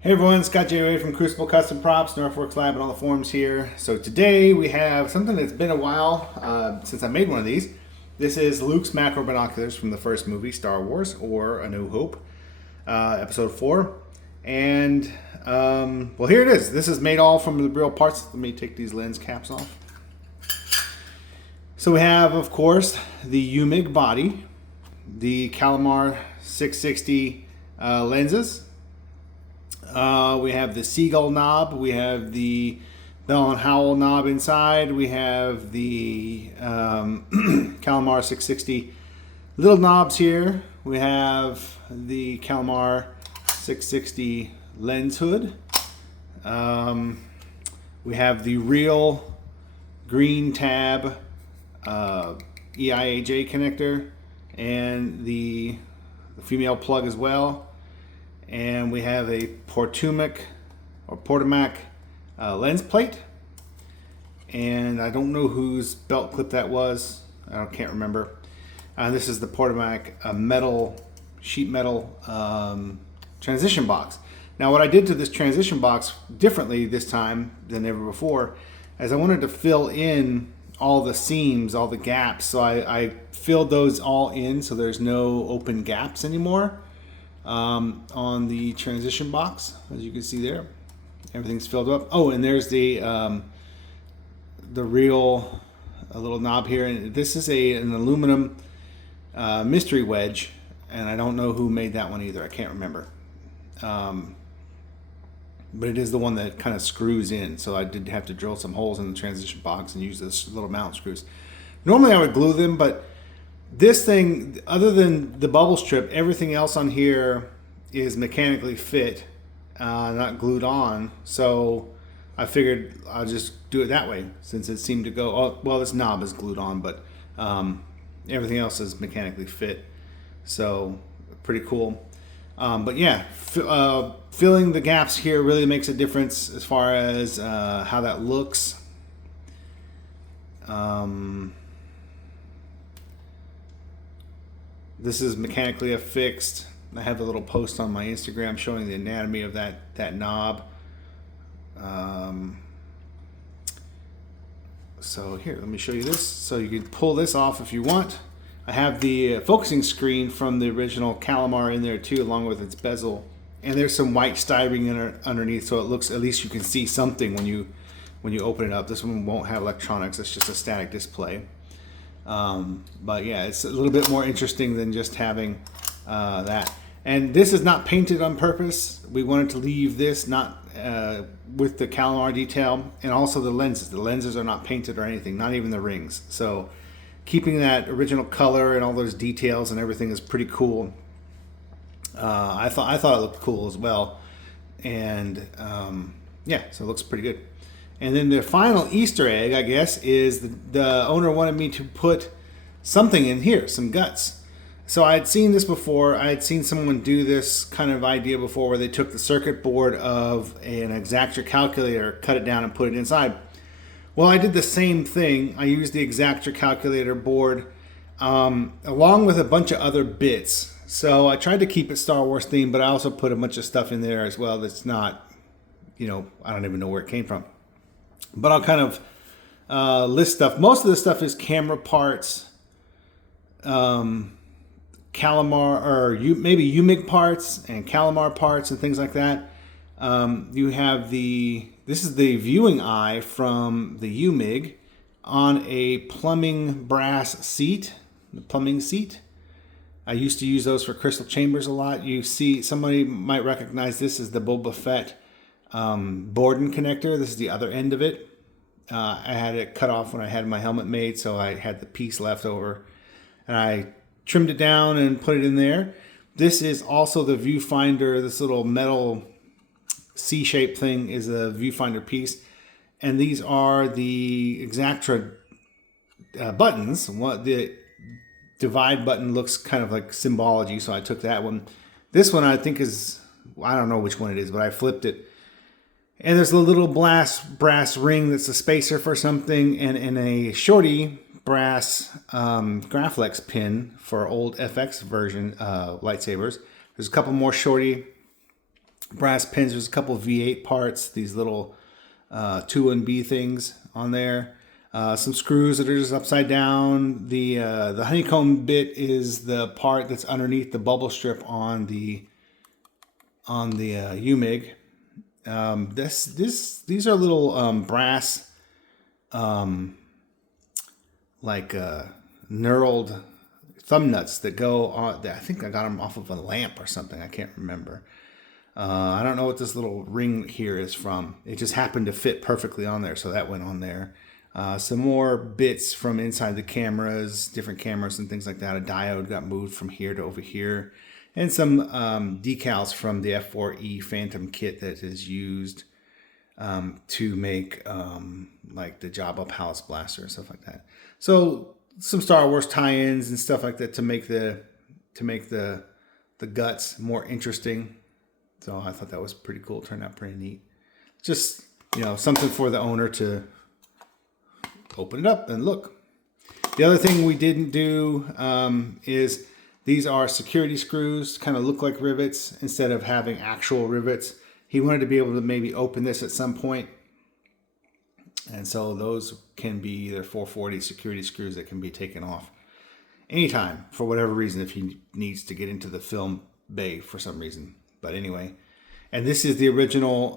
Hey everyone, Scott J. Ray from Crucible Custom Props, Northworks Lab, and all the forums here. So today we have something that's been a while since I made one of these. This is Luke's macro binoculars from the first movie, Star Wars, or A New Hope, Episode 4. And, well, here it is. This is made all from the real parts. Let me take these lens caps off. So we have, of course, the UMIG body, the Calamar 660 lenses. We have the Seagull knob. We have the Bell and Howell knob inside. We have the Calamar 660 little knobs here. We have the Calamar 660 lens hood. We have the real green tab EIAJ connector and the female plug as well. And we have a Portumac lens plate. And I don't know whose belt clip that was. I can't remember. This is the Portumac sheet metal transition box. Now what I did to this transition box differently this time than ever before is I wanted to fill in all the seams, all the gaps. So I filled those all in so there's no open gaps anymore. On the transition box, as you can see there, everything's filled up. Oh, and there's the real little knob here, and this is an aluminum mystery wedge, and I don't know who made that one either. I can't remember, but it is the one that kind of screws in. So I did have to drill some holes in the transition box and use those little mount screws. Normally I would glue them, but this thing, other than the bubble strip, everything else on here is mechanically fit, not glued on. So I figured I'll just do it that way since it seemed to go, oh, well, this knob is glued on, but everything else is mechanically fit. So pretty cool. But yeah, filling the gaps here really makes a difference as far as how that looks. This is mechanically affixed. I have a little post on my Instagram showing the anatomy of that knob. So here, let me show you this. So you can pull this off if you want. I have the focusing screen from the original Calamar in there too, along with its bezel. And there's some white styrene underneath, so it looks, at least you can see something when you open it up. This one won't have electronics. It's just a static display. But yeah, it's a little bit more interesting than just having that. And this is not painted on purpose. We wanted to leave this not with the Calamar detail, and also the lenses. The lenses are not painted or anything, not even the rings. So keeping that original color and all those details and everything is pretty cool. I thought it looked cool as well, and yeah, so it looks pretty good. And then the final Easter egg, I guess, is the owner wanted me to put something in here, some guts. So I had seen this before. I had seen someone do this kind of idea before where they took the circuit board of an Exactra calculator, cut it down, and put it inside. Well, I did the same thing. I used the Exactra calculator board along with a bunch of other bits. So I tried to keep it Star Wars themed, but I also put a bunch of stuff in there as well that's not, I don't even know where it came from. But I'll kind of list stuff. Most of the stuff is camera parts, Calamar, or maybe UMIG parts and Calamar parts and things like that. You have this is the viewing eye from the UMIG on a plumbing brass seat, the plumbing seat. I used to use those for crystal chambers a lot. You see, somebody might recognize this as the Boba Fett Borden connector. This is the other end of it. I had it cut off when I had my helmet made, so I had the piece left over, and I trimmed it down and put it in there. This is also the viewfinder. This little metal C-shaped thing is a viewfinder piece, and these are the Exactra buttons. The divide button looks kind of like symbology, so I took that one. This one I think is, I don't know which one it is, but I flipped it. And there's a little brass ring that's a spacer for something, and a shorty brass Graflex pin for old FX version lightsabers. There's a couple more shorty brass pins. There's a couple of V8 parts, these little 2-1B things on there. Some screws that are just upside down. The honeycomb bit is the part that's underneath the bubble strip on the UMIG. These are little brass, like knurled thumb nuts that go on. I think I got them off of a lamp or something. I can't remember. I don't know what this little ring here is from. It just happened to fit perfectly on there, so that went on there. Some more bits from inside the cameras, different cameras and things like that. A diode got moved from here to over here. And some decals from the F4E Phantom kit that is used to make like the Jabba Palace Blaster and stuff like that. So some Star Wars tie-ins and stuff like that to make the guts more interesting. So I thought that was pretty cool. It turned out pretty neat. Just, something for the owner to open it up and look. The other thing we didn't do is these are security screws, kind of look like rivets instead of having actual rivets. He wanted to be able to maybe open this at some point. And so those can be either 440 security screws that can be taken off anytime for whatever reason if he needs to get into the film bay for some reason. But anyway, and this is the original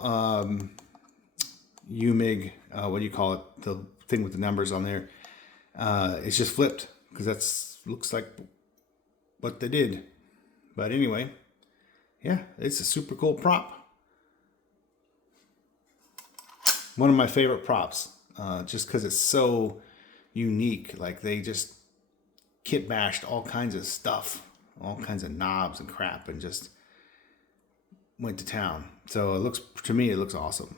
UMIG, what do you call it? The thing with the numbers on there. It's just flipped because looks like what they did. But anyway, yeah, it's a super cool prop. One of my favorite props, just because it's so unique. Like they just kit bashed all kinds of stuff, all kinds of knobs and crap, and just went to town. So to me, it looks awesome.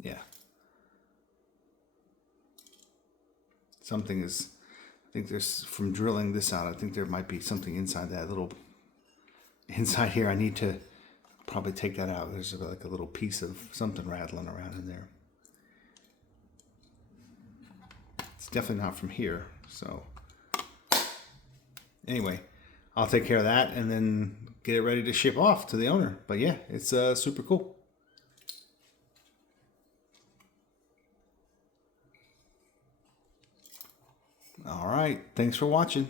Yeah. I think there's, from drilling this out, I think there might be something inside here. I need to probably take that out. There's like a little piece of something rattling around in there. It's definitely not from here. So anyway, I'll take care of that and then get it ready to ship off to the owner. But yeah, it's super cool. All right. Thanks for watching.